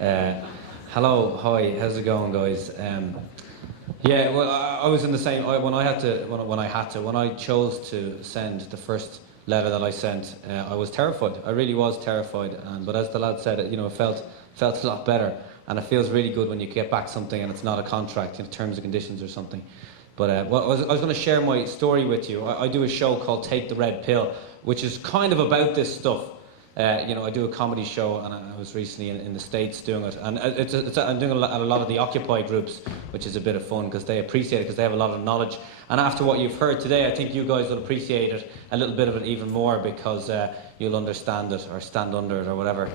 Uh, Hello, hi, how's it going, guys? Yeah, well, I was in the same. When I chose to send the first letter that I sent, I was terrified. I really was terrified. But as the lad said, it felt a lot better, and it feels really good when you get back something and it's not a contract, terms and conditions or something. But well, I was going to share my story with you. I do a show called Take the Red Pill, which is kind of about this stuff. I do a comedy show, and I was recently in the States doing it, and I'm doing it at a lot of the Occupy groups, which is a bit of fun because they appreciate it because they have a lot of knowledge. And after what you've heard today, I think you guys will appreciate it, a little bit of it even more, because you'll understand it or stand under it or whatever.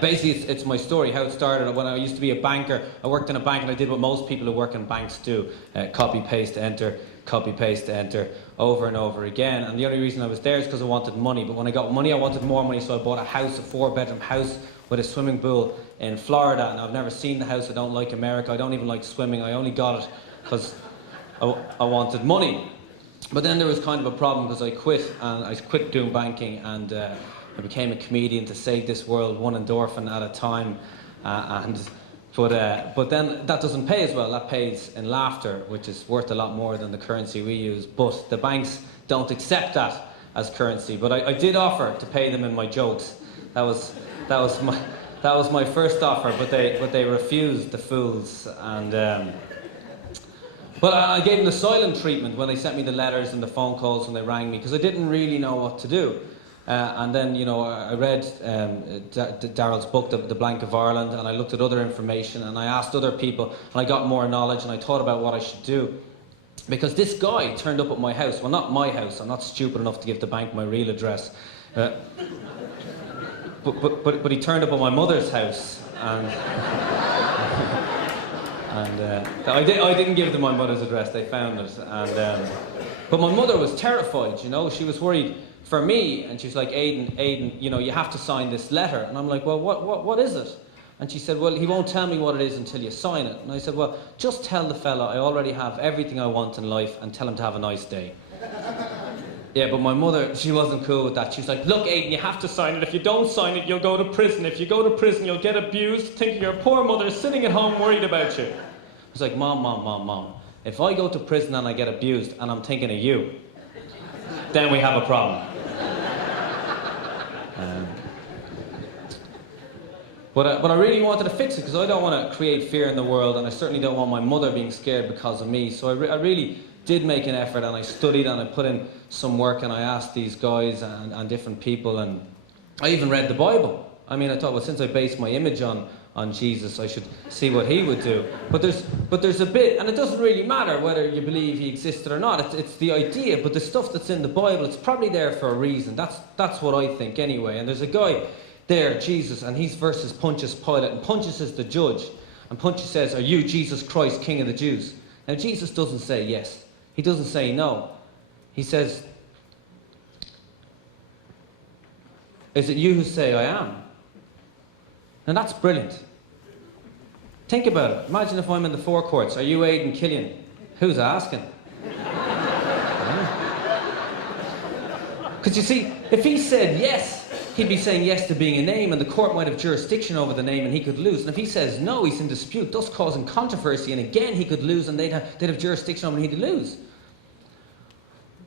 Basically, it's my story, how it started. When I used to be a banker, I worked in a bank, and I did what most people who work in banks do: copy, paste, enter, copy, paste, enter, over and over again. And the only reason I was there is because I wanted money. But when I got money, I wanted more money, so I bought a house, a 4-bedroom house with a swimming pool in Florida. And I've never seen the house. I don't like America. I don't even like swimming. I only got it because I wanted money. But then there was kind of a problem, because I quit doing banking, and I became a comedian to save this world, one endorphin at a time. But then that doesn't pay as well. That pays in laughter, which is worth a lot more than the currency we use. But the banks don't accept that as currency. But I did offer to pay them in my jokes. That was my first offer. But they refused, the fools. But I gave them the silent treatment when they sent me the letters and the phone calls when they rang me, because I didn't really know what to do. And then, I read Daryl's book, The Blank of Ireland, and I looked at other information, and I asked other people, and I got more knowledge, and I thought about what I should do. Because this guy turned up at my house. Well, not my house. I'm not stupid enough to give the bank my real address. But he turned up at my mother's house, and I didn't give them my mother's address. They found it, but my mother was terrified. She was worried for me, and she's like, aiDan, you have to sign this letter. And I'm like, well, what is it? And she said, well, he won't tell me what it is until you sign it. And I said, well, just tell the fella I already have everything I want in life, and tell him to have a nice day. Yeah, but my mother, she wasn't cool with that. She was like, look, aiDan, you have to sign it. If you don't sign it, you'll go to prison. If you go to prison, you'll get abused, thinking your poor mother is sitting at home worried about you. I was like, Mom, if I go to prison and I get abused, and I'm thinking of you, then we have a problem. But I really wanted to fix it, because I don't want to create fear in the world, and I certainly don't want my mother being scared because of me. So I really did make an effort, and I studied, and I put in some work, and I asked these guys and different people, and I even read the Bible. I thought, well, since I based my image on Jesus, I should see what he would do. But there's a bit, and it doesn't really matter whether you believe he existed or not. It's the idea, but the stuff that's in the Bible, it's probably there for a reason. That's what I think anyway. And there's a guy there, Jesus, and he's versus Pontius Pilate, and Pontius is the judge, and Pontius says, "Are you Jesus Christ, King of the Jews?" Now Jesus doesn't say yes. He doesn't say no. He says, "Is it you who say I am?" Now that's brilliant. Think about it. Imagine if I'm in the forecourts. Are you aiDan Killian? Who's asking? Because you see, if he said yes, he'd be saying yes to being a name, and the court might have jurisdiction over the name, and he could lose. And if he says no, he's in dispute, thus causing controversy, and again he could lose, and they'd have jurisdiction over him, and he'd lose.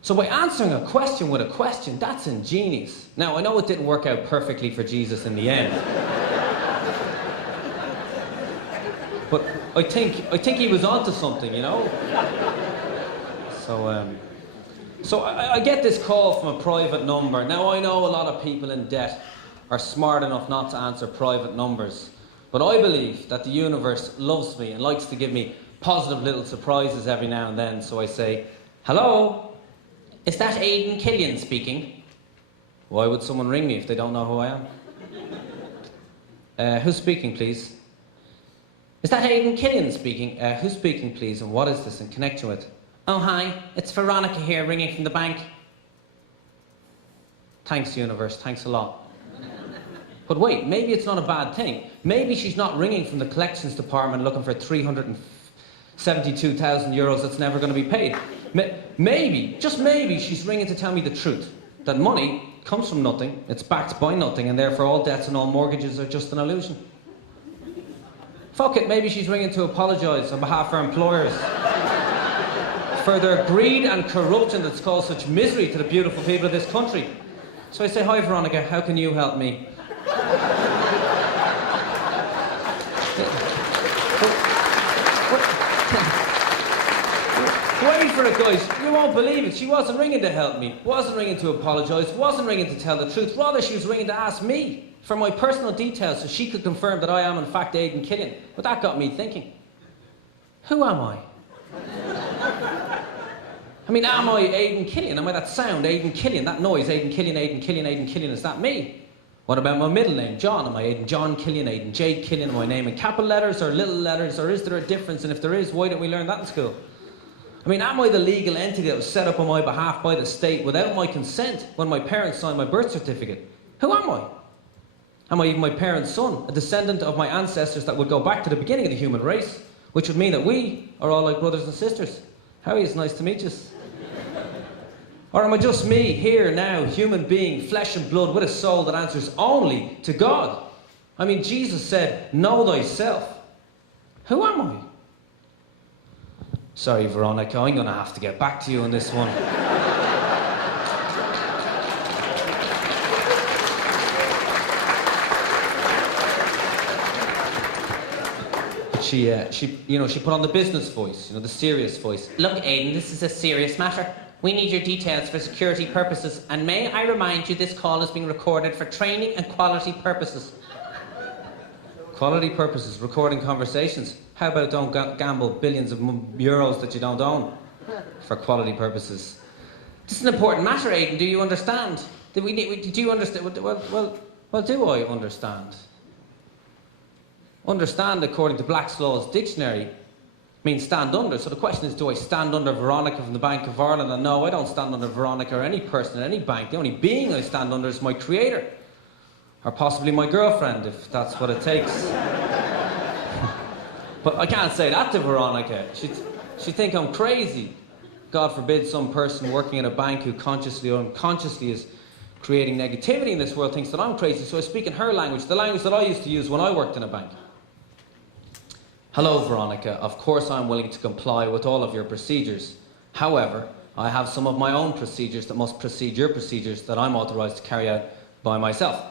So by answering a question with a question, that's ingenious. Now, I know it didn't work out perfectly for Jesus in the end. But I think he was onto something, So I get this call from a private number. Now, I know a lot of people in debt are smart enough not to answer private numbers. But I believe that the universe loves me and likes to give me positive little surprises every now and then. So I say, hello, is that aiDan Killian speaking? Why would someone ring me if they don't know who I am? Who's speaking, please? Is that aiDan Killian speaking? Who's speaking, please, and what is this in connection with? Oh, hi, it's Veronica here, ringing from the bank. Thanks, universe, thanks a lot. But wait, maybe it's not a bad thing. Maybe she's not ringing from the collections department looking for 372,000 euros that's never going to be paid. Maybe, just maybe, she's ringing to tell me the truth. That money It comes from nothing, it's backed by nothing, and therefore all debts and all mortgages are just an illusion. Fuck it, maybe she's ringing to apologise on behalf of her employers for their greed and corruption that's caused such misery to the beautiful people of this country. So I say, hi Veronica, how can you help me? Wait for it, guys. You won't believe it. She wasn't ringing to help me, wasn't ringing to apologise, wasn't ringing to tell the truth. Rather, she was ringing to ask me for my personal details so she could confirm that I am, in fact, aiDan Killian. But that got me thinking. Who am I? I mean, am I aiDan Killian? Am I that sound, aiDan Killian? That noise, aiDan Killian, aiDan Killian, aiDan Killian, is that me? What about my middle name, John? Am I aiDan John Killian, aiDan J Killian? Am I name in capital letters or little letters? Or is there a difference? And if there is, why didn't we learn that in school? I mean, am I the legal entity that was set up on my behalf by the state without my consent when my parents signed my birth certificate? Who am I? Am I even my parents' son, a descendant of my ancestors that would go back to the beginning of the human race, which would mean that we are all like brothers and sisters? How are you? It's nice to meet you. Or am I just me, here, now, human being, flesh and blood, with a soul that answers only to God? I mean, Jesus said, know thyself. Who am I? Sorry, Veronica, I'm going to have to get back to you on this one. She put on the business voice, the serious voice. Look, aiDan, this is a serious matter. We need your details for security purposes, and may I remind you this call is being recorded for training and quality purposes. Quality purposes, recording conversations. How about don't gamble billions of euros that you don't own for quality purposes? This is an important matter, aiDan. Do you understand? Do you understand? Well, do I understand? Understand, according to Black's Law's dictionary, means stand under. So the question is, do I stand under Veronica from the Bank of Ireland? And no, I don't stand under Veronica or any person at any bank. The only being I stand under is my creator. Or possibly my girlfriend, if that's what it takes. But I can't say that to Veronica. She'd think I'm crazy. God forbid some person working in a bank who consciously or unconsciously is creating negativity in this world thinks that I'm crazy. So I speak in her language, the language that I used to use when I worked in a bank. Hello, Veronica. Of course I'm willing to comply with all of your procedures. However, I have some of my own procedures that must precede your procedures that I'm authorised to carry out by myself.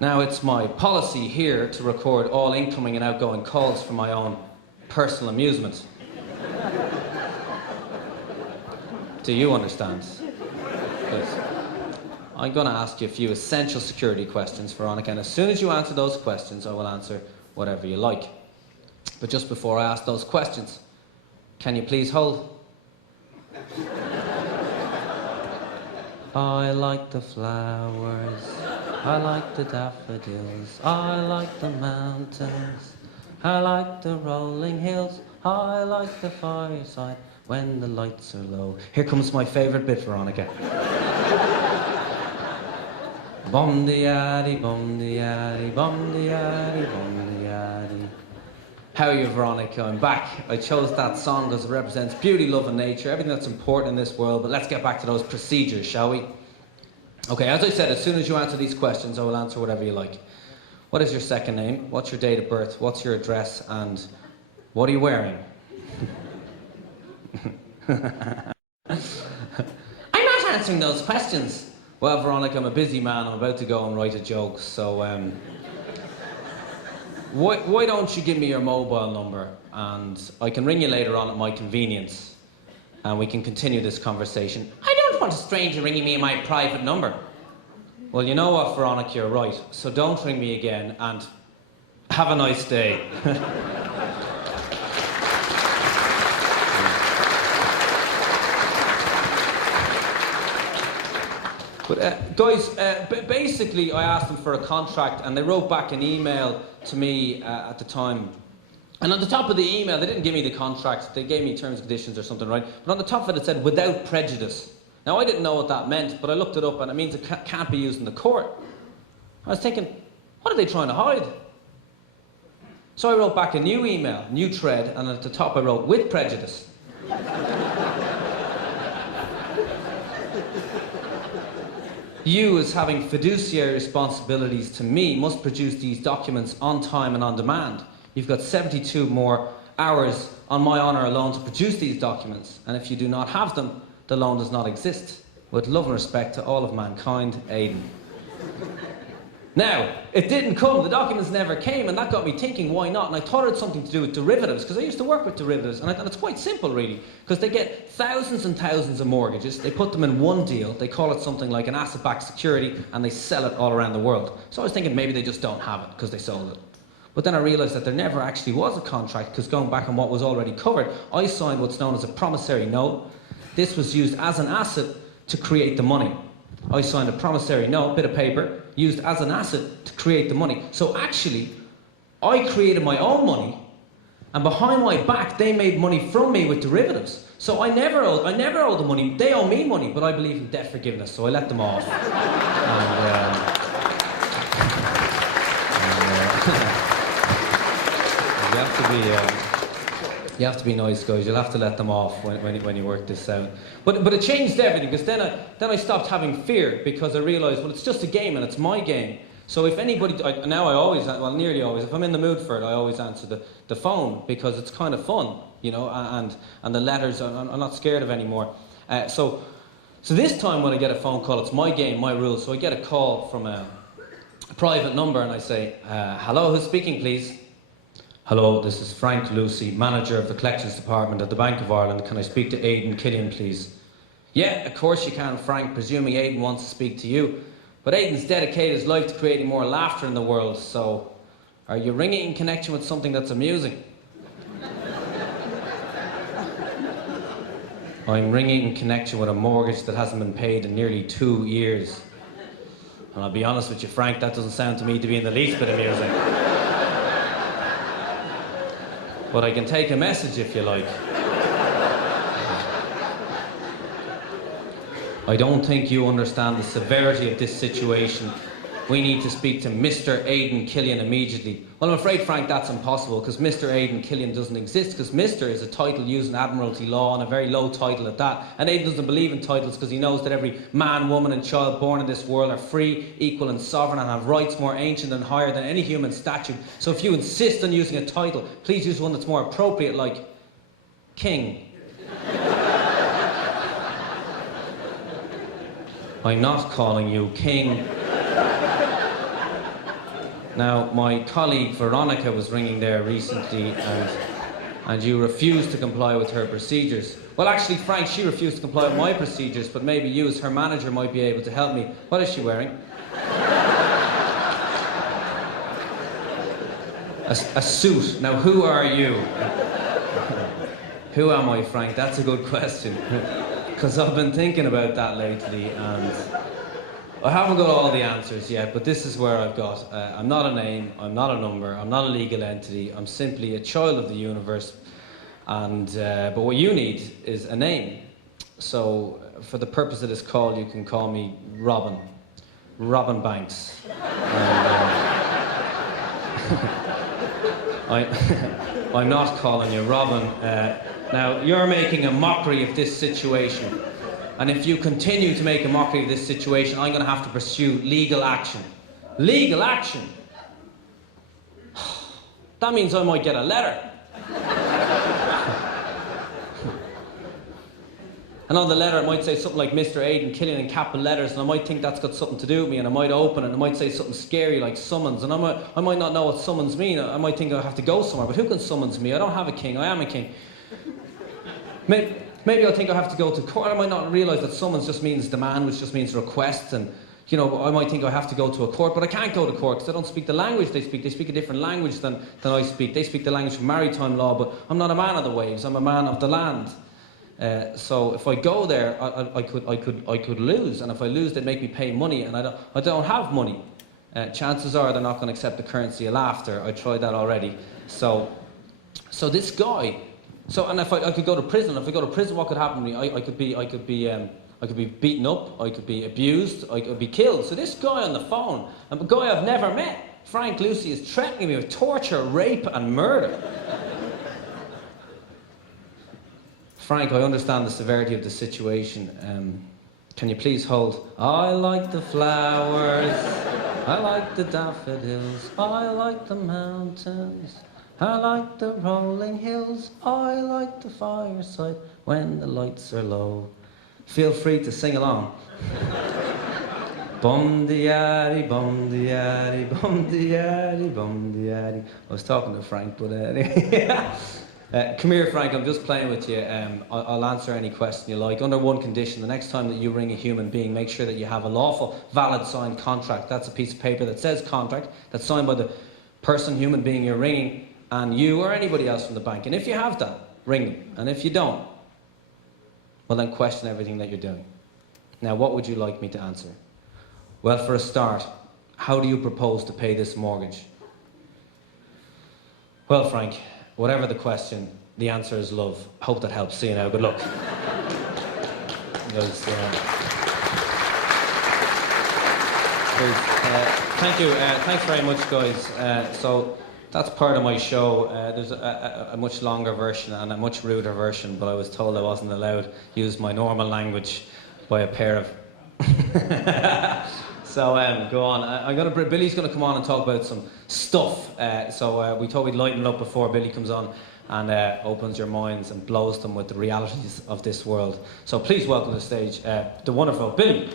Now, it's my policy here to record all incoming and outgoing calls for my own personal amusement. Do you understand? Good. I'm going to ask you a few essential security questions, Veronica, and as soon as you answer those questions, I will answer whatever you like. But just before I ask those questions, can you please hold? I like the flowers, I like the daffodils, I like the mountains, I like the rolling hills, I like the fireside when the lights are low. Here comes my favourite bit, Veronica. Bum-de-yaddy, bum-de-yaddy, bum-de-yaddy, bum-de-yaddy. How are you, Veronica? I'm back. I chose that song because it represents beauty, love and nature, everything that's important in this world, but let's get back to those procedures, shall we? Okay, as I said, as soon as you answer these questions, I will answer whatever you like. What is your second name? What's your date of birth? What's your address? And what are you wearing? I'm not answering those questions. Well, Veronica, I'm a busy man. I'm about to go and write a joke, so why don't you give me your mobile number and I can ring you later on at my convenience and we can continue this conversation. I don't want a stranger ringing me on my private number. Well, you know what, Veronica, you're right. So don't ring me again and have a nice day. But guys, basically I asked them for a contract and they wrote back an email to me at the time. And on the top of the email, they didn't give me the contract, they gave me terms and conditions or something, right? But on the top of it, it said, without prejudice. Now, I didn't know what that meant, but I looked it up and it means it can't be used in the court. I was thinking, what are they trying to hide? So I wrote back a new email, new thread, and at the top I wrote, with prejudice. You, as having fiduciary responsibilities to me, must produce these documents on time and on demand. You've got 72 more hours on my honour alone to produce these documents, and if you do not have them, the loan does not exist. With love and respect to all of mankind, aiDan. Now, it didn't come, the documents never came, and that got me thinking, why not? And I thought it had something to do with derivatives, because I used to work with derivatives, and it's quite simple, really, because they get thousands and thousands of mortgages, they put them in one deal, they call it something like an asset-backed security, and they sell it all around the world. So I was thinking maybe they just don't have it, because they sold it. But then I realised that there never actually was a contract, because going back on what was already covered, I signed what's known as a promissory note. This was used as an asset to create the money. I signed a promissory note, bit of paper, used as an asset to create the money. So actually, I created my own money, and behind my back, they made money from me with derivatives. So I never owe the money. They owe me money, but I believe in debt forgiveness, so I let them off. You have to be nice, guys. You'll have to let them off when you work this out. But it changed everything, because then I stopped having fear, because I realised, well, it's just a game and it's my game. So if anybody, nearly always, if I'm in the mood for it, I always answer the phone, because it's kind of fun, you know, and the letters I'm not scared of anymore. So this time when I get a phone call, it's my game, my rules. So I get a call from a private number, and I say, hello, who's speaking, please? Hello, this is Frank Lucy, manager of the collections department at the Bank of Ireland. Can I speak to aiDan Killian, please? Yeah, of course you can, Frank, presuming aiDan wants to speak to you. But aiDan's dedicated his life to creating more laughter in the world, so are you ringing in connection with something that's amusing? I'm ringing in connection with a mortgage that hasn't been paid in nearly 2 years. And I'll be honest with you, Frank, that doesn't sound to me to be in the least bit amusing. But I can take a message if you like. I don't think you understand the severity of this situation. We need to speak to Mr. aiDan Killian immediately. Well, I'm afraid, Frank, that's impossible, because Mr. aiDan Killian doesn't exist, because Mr. is a title used in Admiralty law, and a very low title at that. And aiDan doesn't believe in titles, because he knows that every man, woman and child born in this world are free, equal and sovereign, and have rights more ancient and higher than any human statute. So if you insist on using a title, please use one that's more appropriate, like King. I'm not calling you King. Now, my colleague Veronica was ringing there recently, and you refused to comply with her procedures. Well, actually, Frank, she refused to comply with my procedures, but maybe you as her manager might be able to help me. What is she wearing? A suit. Now, who are you? Who am I, Frank? That's a good question. Because I've been thinking about that lately, and I haven't got all the answers yet, but this is where I've got. I'm not a name, I'm not a number, I'm not a legal entity, I'm simply a child of the universe. And but what you need is a name. So for the purpose of this call, you can call me Robin. Robin Banks. I'm not calling you Robin. Now, you're making a mockery of this situation. And if you continue to make a mockery of this situation, I'm going to have to pursue legal action. Legal action? That means I might get a letter. And on the letter it might say something like Mr. aiDan Killian in capital letters, and I might think that's got something to do with me, and I might open it, and it might say something scary like summons, and I might not know what summons mean. I might think I have to go somewhere, but who can summons me? I don't have a king, I am a king. Maybe I'll think I have to go to court. I might not realise that summons just means demand, which just means request, and you know, I might think I have to go to a court, but I can't go to court because I don't speak the language they speak. They speak a different language than I speak. They speak the language of maritime law, but I'm not a man of the waves, I'm a man of the land. So if I go there, I could lose, and if I lose, they'd make me pay money, and I don't have money. Chances are they're not going to accept the currency of laughter. I tried that already. So this guy. So and if I could go to prison. If I go to prison, what could happen to me? I could be beaten up. I could be abused. I could be killed. So this guy on the phone, a guy I've never met, Frank Lucy, is threatening me with torture, rape, and murder. Frank, I understand the severity of the situation. Can you please hold? I like the flowers, I like the daffodils, I like the mountains, I like the rolling hills, I like the fireside when the lights are low. Feel free to sing along. Bum-de-yaddy, bum-de-yaddy, bum-de-yaddy, bum-de-yaddy. I was talking to Frank, but anyway. Come here, Frank, I'm just playing with you. I'll answer any question you like. Under one condition, the next time that you ring a human being, make sure that you have a lawful, valid signed contract. That's a piece of paper that says contract, that's signed by the person, human being you're ringing, and you or anybody else from the bank. And if you have that, ring them. And if you don't, well then question everything that you're doing. Now, what would you like me to answer? Well, for a start, how do you propose to pay this mortgage? Well, Frank, whatever the question, the answer is love. Hope that helps. See you now. Good luck. Thank you. Thanks very much, guys. So that's part of my show. There's a much longer version and a much ruder version, but I was told I wasn't allowed to use my normal language by a pair of... So go on. Billy's going to come on and talk about some stuff. So we thought we'd lighten it up before Billy comes on and opens your minds and blows them with the realities of this world. So please welcome to the stage the wonderful Billy.